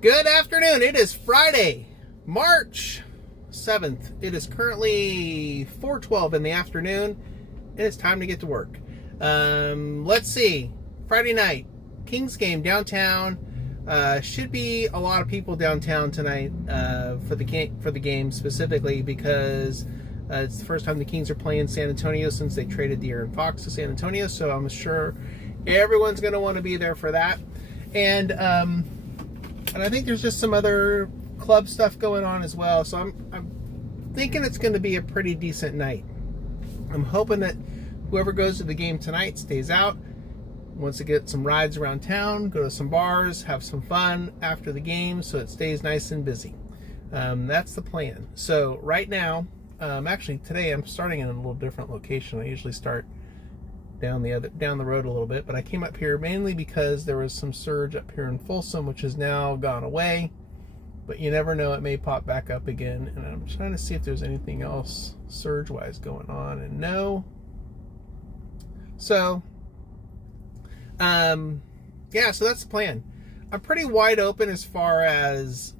Good afternoon. It is Friday, March 7th. It is currently 4:12 in the afternoon. It is time to get to work. Let's see. Friday night, Kings game downtown. Should be a lot of people downtown tonight for the game specifically because it's the first time the Kings are playing San Antonio since they traded De'Aaron Fox to San Antonio. So I'm sure everyone's going to want to be there for that. And I think there's just some other club stuff going on as well. So I'm thinking it's going to be a pretty decent night. I'm hoping that whoever goes to the game tonight stays out, wants to get some rides around town, go to some bars, have some fun after the game so it stays nice and busy. That's the plan. So right now, actually today I'm starting in a little different location. I usually start down the road a little bit, but I came up here mainly because there was some surge up here in Folsom, which has now gone away, but you never know, it may pop back up again. And I'm trying to see if there's anything else surge wise going on, and no. So yeah, so that's the plan. I'm pretty wide open as far as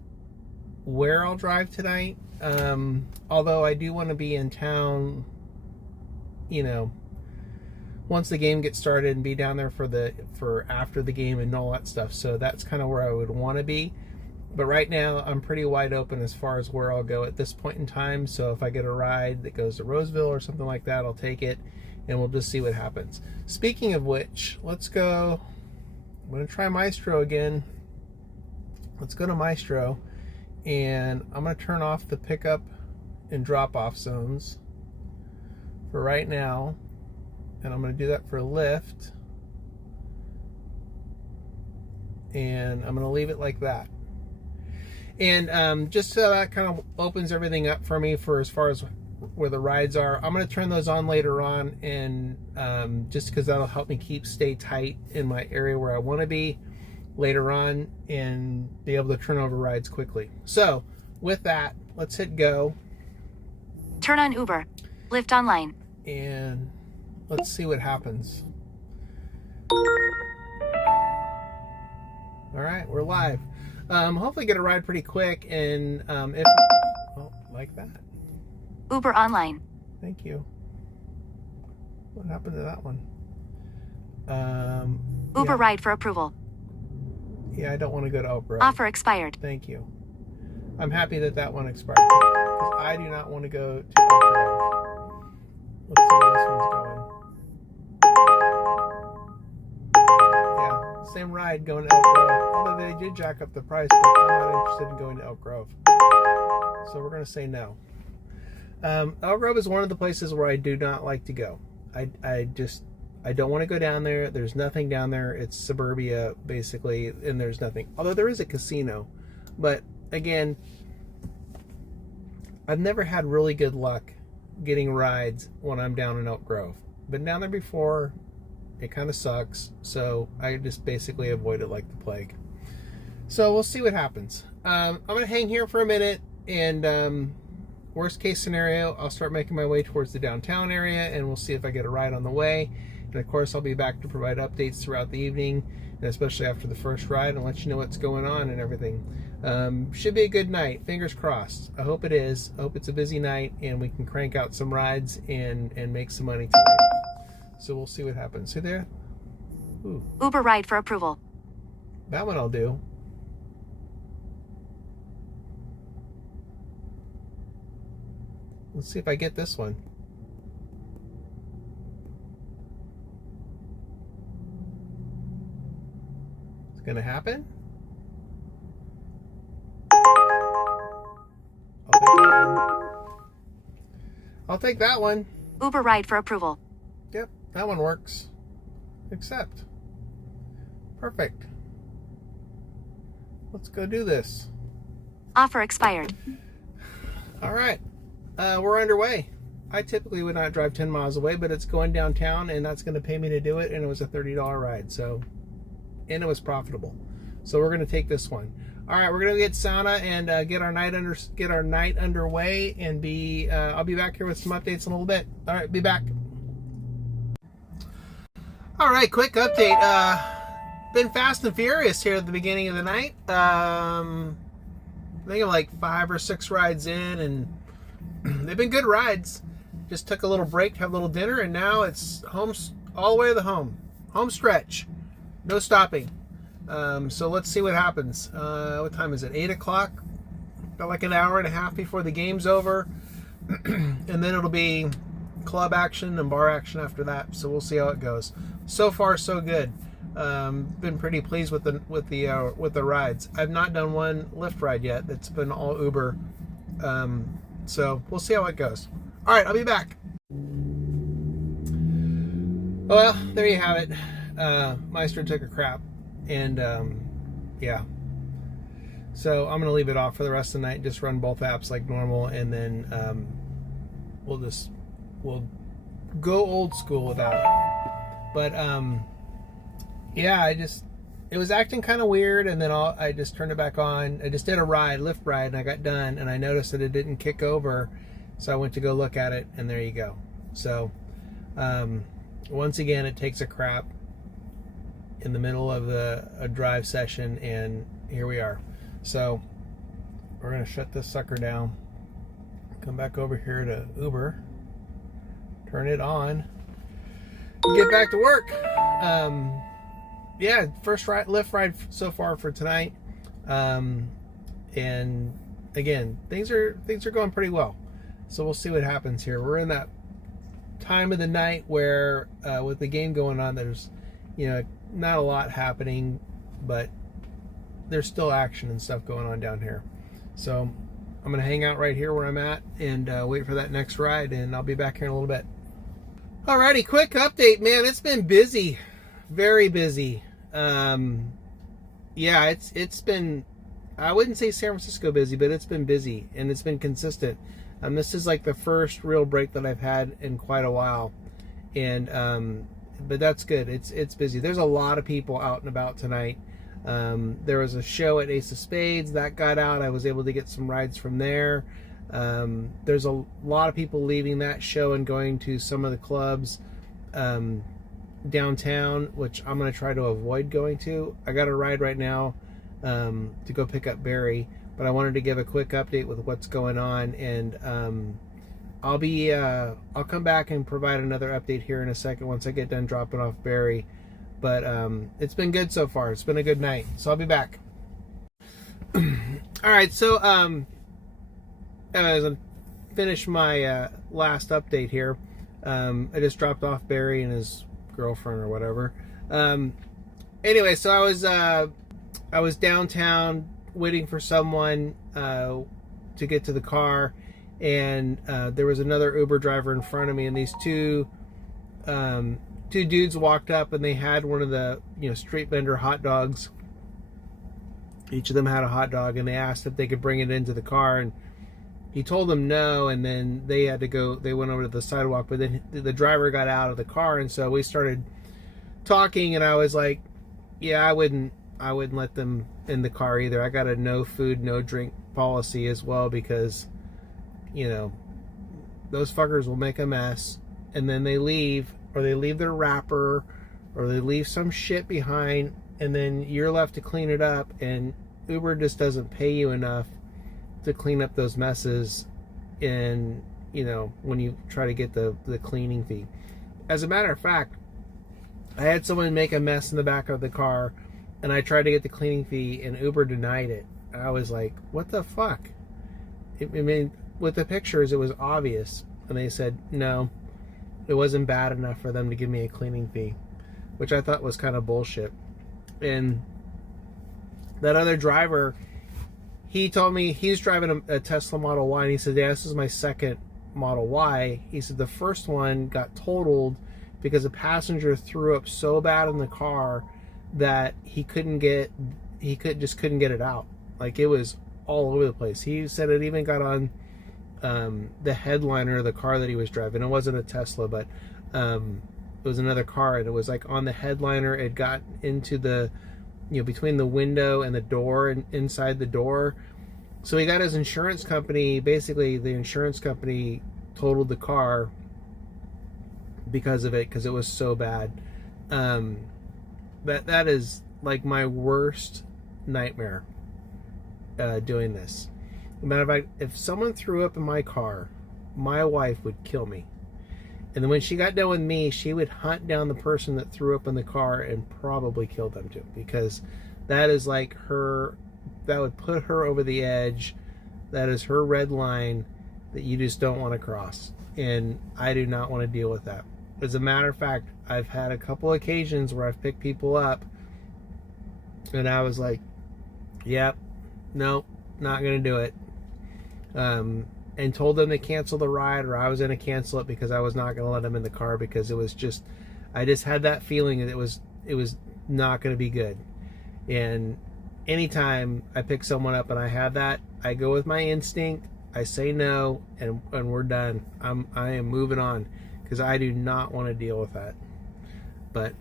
where I'll drive tonight, although I do want to be in town, once the game gets started and be down there for after the game and all that stuff. So that's kind of where I would want to be. But right now I'm pretty wide open as far as where I'll go at this point in time. So if I get a ride that goes to Roseville or something like that, I'll take it and we'll just see what happens. Speaking of which, let's go. I'm going to try Mystro again. Let's go to Mystro, and I'm going to turn off the pickup and drop off zones for right now. And I'm going to do that for Lyft. And I'm going to leave it like that. And just so that kind of opens everything up for me for as far as where the rides are. I'm going to turn those on later on, and just because that'll help me stay tight in my area where I want to be later on and be able to turn over rides quickly. So with that, let's hit go. Turn on Uber. Lyft online. And let's see what happens. All right, we're live. Hopefully get a ride pretty quick, and like that. Uber online. Thank you. What happened to that one? Uber ride for approval. Yeah, I don't want to go to Elk Grove. Offer expired. Thank you. I'm happy that one expired, because I do not want to go to Elk Grove. Let's see where this one's going. Yeah, same ride going to Elk Grove. Although they did jack up the price, but I'm not interested in going to Elk Grove. So we're going to say no. Elk Grove is one of the places where I do not like to go. I don't want to go down there. There's nothing down there. It's suburbia, basically, and there's nothing. Although there is a casino. But, again, I've never had really good luck getting rides when I'm down in Elk Grove. Been down there before. It kind of sucks. So I just basically avoid it like the plague. So we'll see what happens. I'm going to hang here for a minute, and worst case scenario, I'll start making my way towards the downtown area, and we'll see if I get a ride on the way. And of course, I'll be back to provide updates throughout the evening, and especially after the first ride, and let you know what's going on and everything. Should be a good night. Fingers crossed. I hope it is. I hope it's a busy night, and we can crank out some rides and make some money tonight. So we'll see what happens. See there? Ooh. Uber ride for approval. That one I'll do. Let's see if I get this one. It's gonna happen. I'll take that one. Uber ride for approval. Yep, that one works. Accept. Perfect. Let's go do this. Offer expired. All right. We're underway. I typically would not drive 10 miles away, but it's going downtown, and that's going to pay me to do it, and it was a $30 ride, and it was profitable. So we're going to take this one. All right, we're going to get sauna and get our night underway, and I'll be back here with some updates in a little bit. All right, be back. All right, quick update. been fast and furious here at the beginning of the night. I think I'm like 5 or 6 rides in, and they've been good rides. Just took a little break to have a little dinner, and now it's home all the way to the home stretch. No stopping. So let's see what happens. What time is it? 8 o'clock. Got like an hour and a half before the game's over, and then it'll be club action and bar action after that. So we'll see how it goes. So far, so good. Been pretty pleased with the rides. I've not done one Lyft ride yet. That's been all Uber. So we'll see how it goes. All right, I'll be back. Well, there you have it. Mystro took a crap, and yeah. So I'm gonna leave it off for the rest of the night. Just run both apps like normal, and then we'll go old school without it. But yeah, it was acting kind of weird, and then I just turned it back on. I just did a Lyft ride, and I got done, and I noticed that it didn't kick over, so I went to go look at it, and there you go. So once again, it takes a crap in the middle of a drive session, and here we are. So we're gonna shut this sucker down, come back over here to Uber, turn it on, and get back to work. Yeah, first Lyft ride so far for tonight, and again, things are going pretty well. So we'll see what happens here. We're in that time of the night where with the game going on, there's not a lot happening, but there's still action and stuff going on down here. So I'm gonna hang out right here where I'm at and wait for that next ride, and I'll be back here in a little bit. Alrighty, quick update, man. It's been busy, very busy. Yeah, it's been, I wouldn't say San Francisco busy, but it's been busy, and it's been consistent. This is like the first real break that I've had in quite a while, and but that's good. It's busy. There's a lot of people out and about tonight. There was a show at Ace of Spades that got out. I was able to get some rides from there. There's a lot of people leaving that show and going to some of the clubs downtown, which I'm going to try to avoid going to. I got a ride right now to go pick up Barry, but I wanted to give a quick update with what's going on, and I'll come back and provide another update here in a second once I get done dropping off Barry. But it's been good so far. It's been a good night. So I'll be back. All right. So as I finish my last update here, I just dropped off Barry and his girlfriend or whatever. Anyway, so I was downtown waiting for someone to get to the car, and there was another Uber driver in front of me, and these two dudes walked up, and they had one of the street vendor hot dogs. Each of them had a hot dog, and they asked if they could bring it into the car, and he told them no, and then they had to go. They went over to the sidewalk, but then the driver got out of the car, and so we started talking, and I was like, yeah, I wouldn't let them in the car either. I got a no food, no drink policy as well, because those fuckers will make a mess, and then they leave, or they leave their wrapper, or they leave some shit behind, and then you're left to clean it up, and Uber just doesn't pay you enough to clean up those messes, and when you try to get the cleaning fee. As a matter of fact, I had someone make a mess in the back of the car, and I tried to get the cleaning fee, and Uber denied it. I was like, what the fuck? I mean, with the pictures, it was obvious, and they said no, it wasn't bad enough for them to give me a cleaning fee, which I thought was kind of bullshit. And that other driver, he told me he's driving a Tesla Model Y, and he said, yeah, this is my second Model Y. He said the first one got totaled because a passenger threw up so bad in the car that he couldn't get it out. Like, it was all over the place. He said it even got on the headliner of the car that he was driving. It wasn't a Tesla, but it was another car, and it was like on the headliner. It got into the between the window and the door, and inside the door. So he got his insurance company, basically the insurance company totaled the car because of it, because it was so bad. That is like my worst nightmare doing this. As a matter of fact, if someone threw up in my car, my wife would kill me. And then when she got done with me, she would hunt down the person that threw up in the car and probably kill them too, because that is like her, that would put her over the edge. That is her red line that you just don't want to cross. And I do not want to deal with that. As a matter of fact, I've had a couple occasions where I've picked people up and I was like, yep, nope, not going to do it. And told them to cancel the ride, or I was going to cancel it because I was not going to let them in the car, because it was just, I just had that feeling that it was not going to be good. And anytime I pick someone up and I have that, I go with my instinct, I say no, and we're done. I am moving on, because I do not want to deal with that. But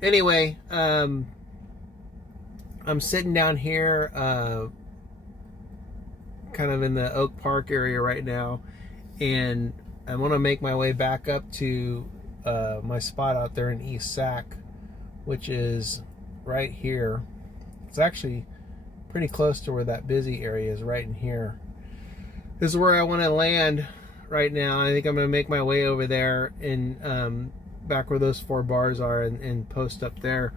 anyway, I'm sitting down here, kind of in the Oak Park area right now, and I want to make my way back up to my spot out there in East Sac, which is right here. It's actually pretty close to where that busy area is, right in here. This is where I want to land right now. I think I'm going to make my way over there and back where those 4 bars are, and post up there.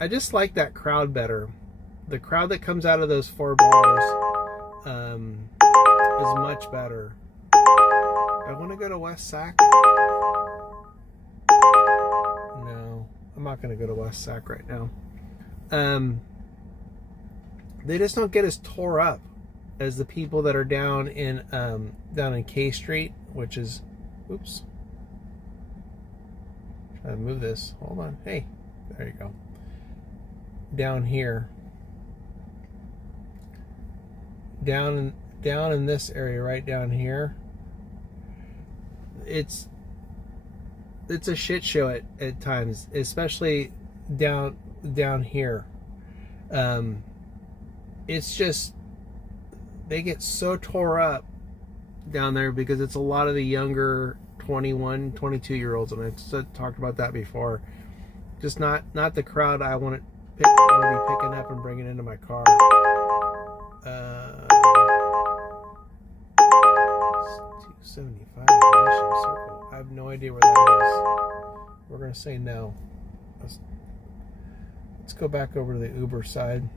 I just like that crowd better. The crowd that comes out of those 4 bars is much better. I want to go to West Sac. No, I'm not going to go to West Sac right now. They just don't get as tore up as the people that are down in K Street, which is, oops, trying to move this. Hold on. Hey, there you go. Down here. Down in this area, right down here, it's a shit show at times, especially down here. It's just, they get so tore up down there because it's a lot of the younger 21, 22-year-olds, and I've talked about that before. Just not the crowd I want to be picking up and bringing into my car. 275 Mission Circle. I have no idea where that is. We're going to say no. Let's go back over to the Uber side.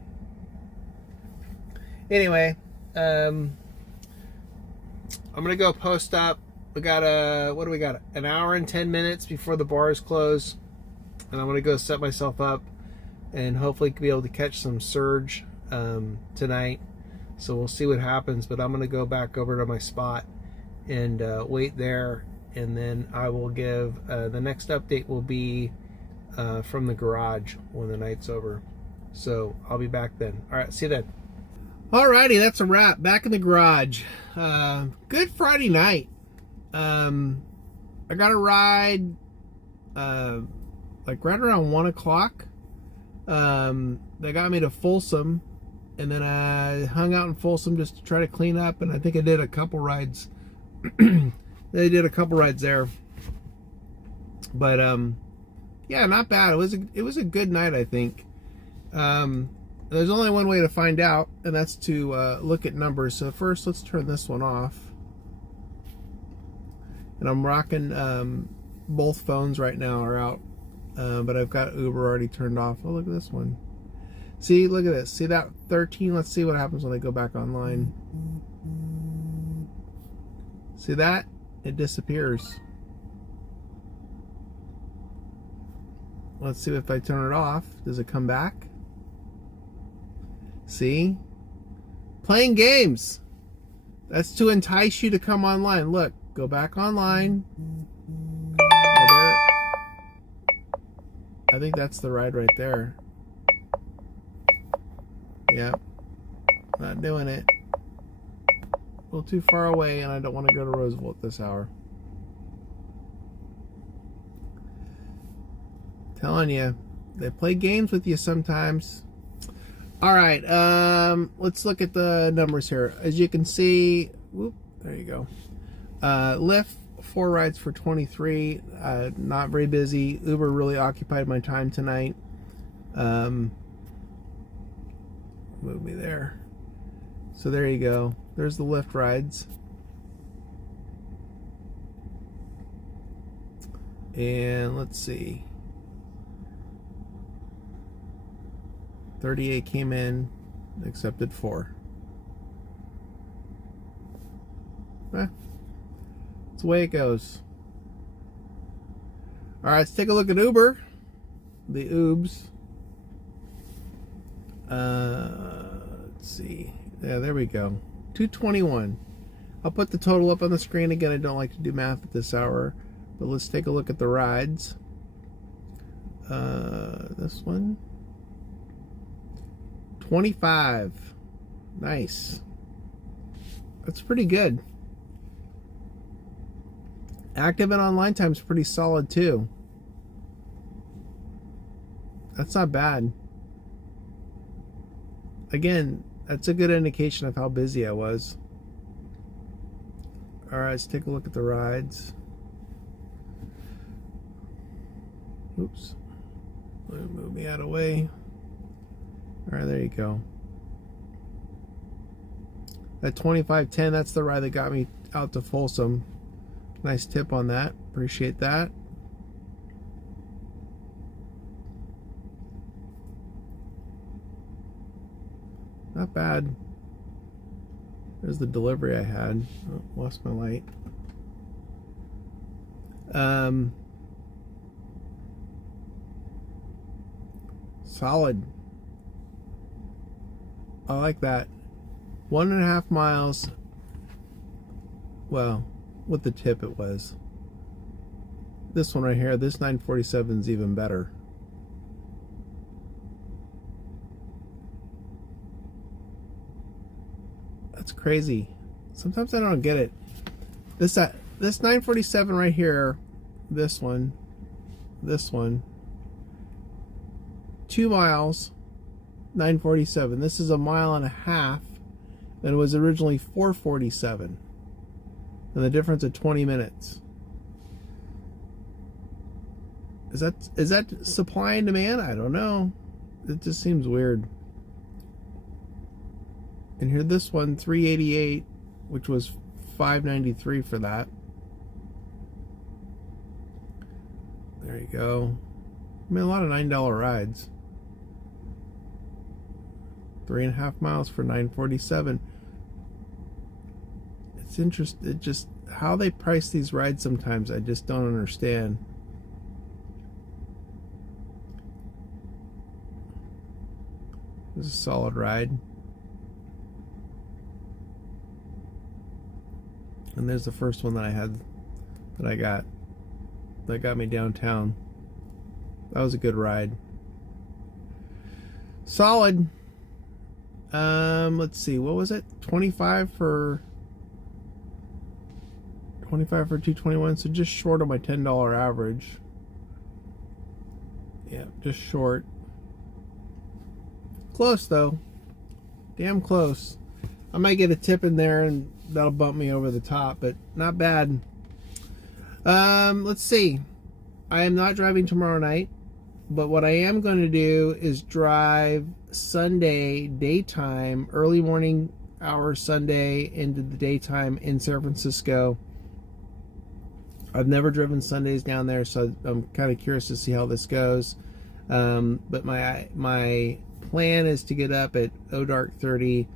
Anyway, I'm going to go post up. We got what do we got? An hour and 10 minutes before the bars close. And I'm going to go set myself up and hopefully be able to catch some surge tonight. So we'll see what happens, but I'm going to go back over to my spot and wait there, and then I will give the next update will be from the garage when the night's over. So I'll be back then. All right, see you then. Alrighty, that's a wrap. Back in the garage. Good Friday night. I got a ride like right around 1 o'clock. They got me to Folsom, and then I hung out in Folsom just to try to clean up, and I think I did a couple rides. They did a couple rides there, but yeah, not bad. It was a good night, I think. There's only one way to find out, and that's to look at numbers. So first, let's turn this one off. And I'm rocking both phones right now are out, but I've got Uber already turned off. Oh, look at this one. See, look at this. See that 13? Let's see what happens when they go back online. See that? It disappears. Let's see if I turn it off. Does it come back? See? Playing games. That's to entice you to come online. Look, go back online. Oh, there. I think that's the ride right there. Yep. Not doing it. A little too far away, and I don't want to go to Roseville at this hour. Telling you, they play games with you sometimes. All right, let's look at the numbers here. As you can see, whoop, there you go. Lyft, 4 rides for 23. Not very busy. Uber really occupied my time tonight. Move me there. So there you go. There's the Lyft rides. And let's see. 38 came in, accepted 4. That's the way it goes. All right, let's take a look at Uber. The Oobs. Let's see. Yeah, there we go. 221. I'll put the total up on the screen again. I don't like to do math at this hour, but let's take a look at the rides. This one. 25. Nice. That's pretty good. Active and online time's pretty solid too. That's not bad. Again, that's a good indication of how busy I was. Alright, let's take a look at the rides. Oops. Let me move me out of the way. Alright, there you go. At 25.10, that's the ride that got me out to Folsom. Nice tip on that. Appreciate that. Not bad. There's the delivery I had. Oh, lost my light. Solid. I like that. 1.5 miles. Well, with the tip it was. This one right here, this 947 is even better. That's crazy. Sometimes I don't get it. This 947 right here, this one, 2 miles, 947. This is 1.5 miles, and it was originally 447. And the difference of 20 minutes. Is that supply and demand? I don't know. It just seems weird. And here, this one, 388, which was 593 for that. There you go. I mean, a lot of $9 rides. 3.5 miles for 947. It's interesting. It just how they price these rides sometimes. I just don't understand. This is a solid ride. And there's the first one that I got me downtown. That was a good ride. Solid. Let's see, what was it? 25 for 221, so just short of my $10 average. Yeah, just short. Close though. Damn close. I might get a tip in there and that'll bump me over the top, but not bad. Let's see. I am not driving tomorrow night, but what I am going to do is drive Sunday daytime, early morning hours Sunday into the daytime in San Francisco. I've never driven Sundays down there, so I'm kind of curious to see how this goes. But my plan is to get up at dark 30,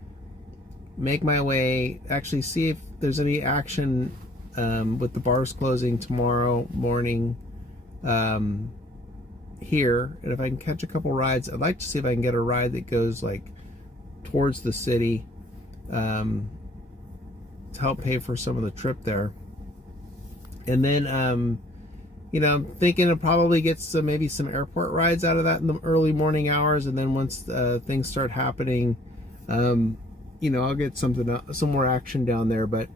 make my way, actually see if there's any action with the bars closing tomorrow morning here, and if I can catch a couple rides. I'd like to see if I can get a ride that goes like towards the city to help pay for some of the trip there. And then I'm thinking I'll probably get maybe some airport rides out of that in the early morning hours, and then once things start happening, I'll get some more action down there. But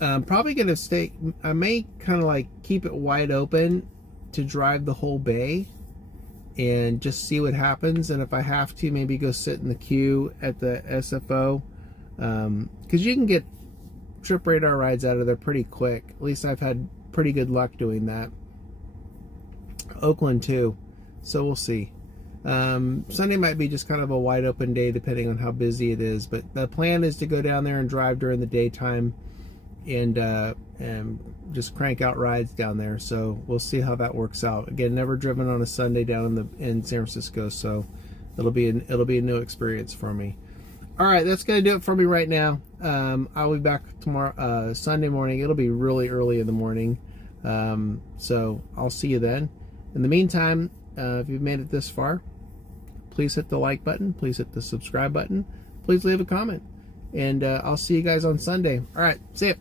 I'm probably gonna stay. I may kind of like keep it wide open to drive the whole bay and just see what happens. And if I have to, maybe go sit in the queue at the SFO, because you can get trip radar rides out of there pretty quick. At least I've had pretty good luck doing that. Oakland too, so we'll see. Sunday might be just kind of a wide open day depending on how busy it is, but the plan is to go down there and drive during the daytime and just crank out rides down there. So we'll see how that works out. Again, never driven on a Sunday down in San Francisco, so it'll be a new experience for me. All right, that's gonna do it for me right now. I'll be back tomorrow, Sunday morning. It'll be really early in the morning, so I'll see you then. In the meantime, if you've made it this far, please hit the like button, please hit the subscribe button, please leave a comment, and I'll see you guys on Sunday. All right, see ya.